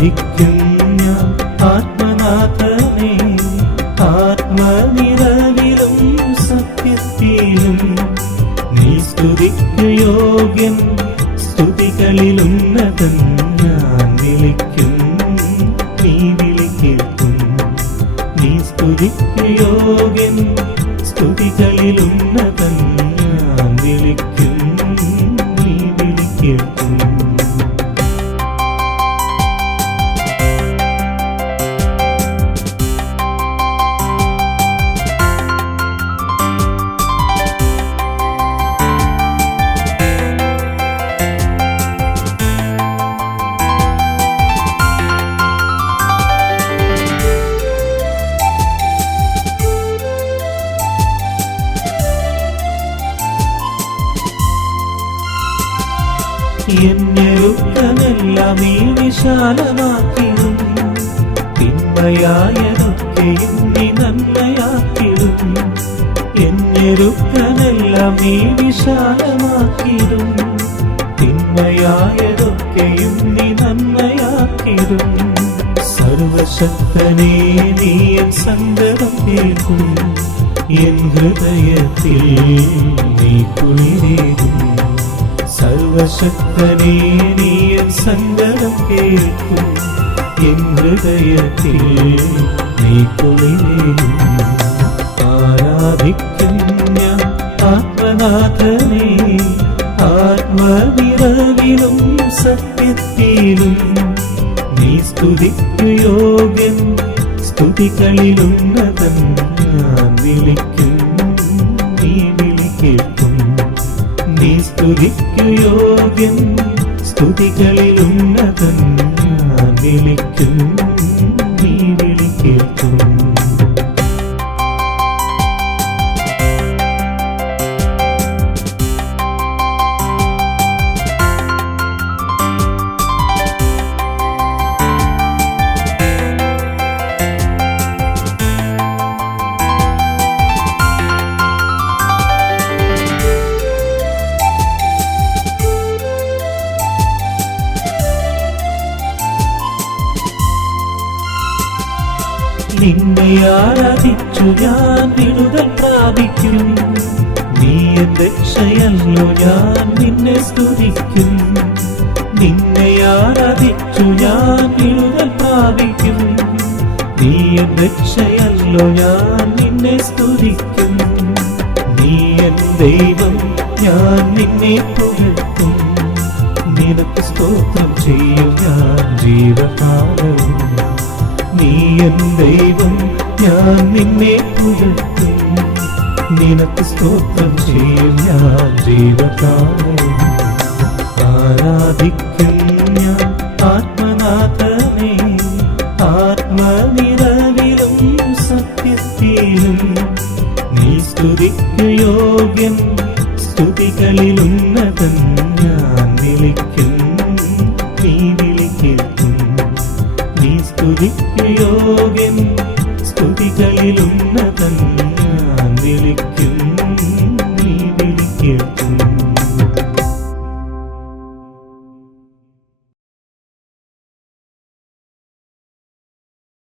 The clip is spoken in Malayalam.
ആരാധിക്കും ഞാൻ ആത്മനാഥനെ. ആത്മനിറവിലും സത്യത്തിലും നീ സ്തുതിക്കു യോഗ്യൻ. സ്തുതികളിലുന്നതൻ ഞാൻ വിളിക്കും, നീ വിളിക്കും. നീ സ്തുതിക്കു യോഗ്യൻ. സ്തുതികളിലുന്നതൻ ഞാൻ വിളിക്കും, നീ വിളിക്കും. എന്നെല്ലാം നീ വിശാലമാക്കിടും. തിന്മയായതൊക്കെയും നീ നന്മയാക്കിടും. എന്നെല്ലാം നീ വിശാലമാക്കിടും. തിന്മയായതൊക്കെയും നീ നന്മയാക്കിടും. സർവശക്തനേ, നീ എൻ സങ്കടം കേൾക്കും. എൻ ഹൃദയത്തിൽ നീ കുളിരേകും. സർവശക്തനേ, നീ എൻ സങ്കടം കേൾക്കും. എൻ ഹൃദയത്തിൽ നീ കുളിരേകും. ആരാധിക്കും ഞാൻ ആത്മനാഥനെ. ആത്മനിറവിലും സത്യത്തിലും നീ സ്തുതിക്കു യോഗ്യൻ. സ്തുതികളിലുന്നതൻ ഞാൻ വിളിക്കും, നീ വിളിക്കും. നീ സ്തുതിക്കു യോഗ്യൻ. സ്തുതികളിലുന്നതൻ ഞാൻ വിളിക്കും, നീ വിളിക്കും. നിന്നെ ആരാധിച്ചു ഞാൻ വിടുതൽ പ്രാപിക്കും. നീ എൻ രക്ഷയല്ലോ, ഞാൻ നിന്നെ സ്തുതിക്കും. നിന്നെ ആരാധിച്ചു ഞാൻ വിടുതൽ പ്രാപിക്കും. നീ എൻ രക്ഷയല്ലോ, ഞാൻ നിന്നെ സ്തുതിക്കും. നീ എൻ ദൈവം, ഞാൻ നിന്നെ പുകഴ്ത്തും. നിനക്ക് സ്തോത്രം ചെയ്യും ഞാൻ ജീവകാലവും. നീ എൻ ദൈവം, ഞാൻ നിന്നെ പുകഴ്ത്തും. നിനക്ക് സ്തോത്രം ചെയ്യും ഞാൻ ജീവകാലവും. ആരാധിക്കും ഞാൻ ആത്മനാഥനെ. ആത്മനിറവിലും സത്യത്തിലും നീ സ്തുതിക്കു യോഗ്യൻ. സ്തുതികളിലുന്നതൻ ഞാൻ വിളിക്കും, നീ വിളിക്കും. നീ സ്തുതിക്കു യോഗ്യൻ. സ്തുതികളിലുന്നതൻ ഞാൻ വിളിക്കും.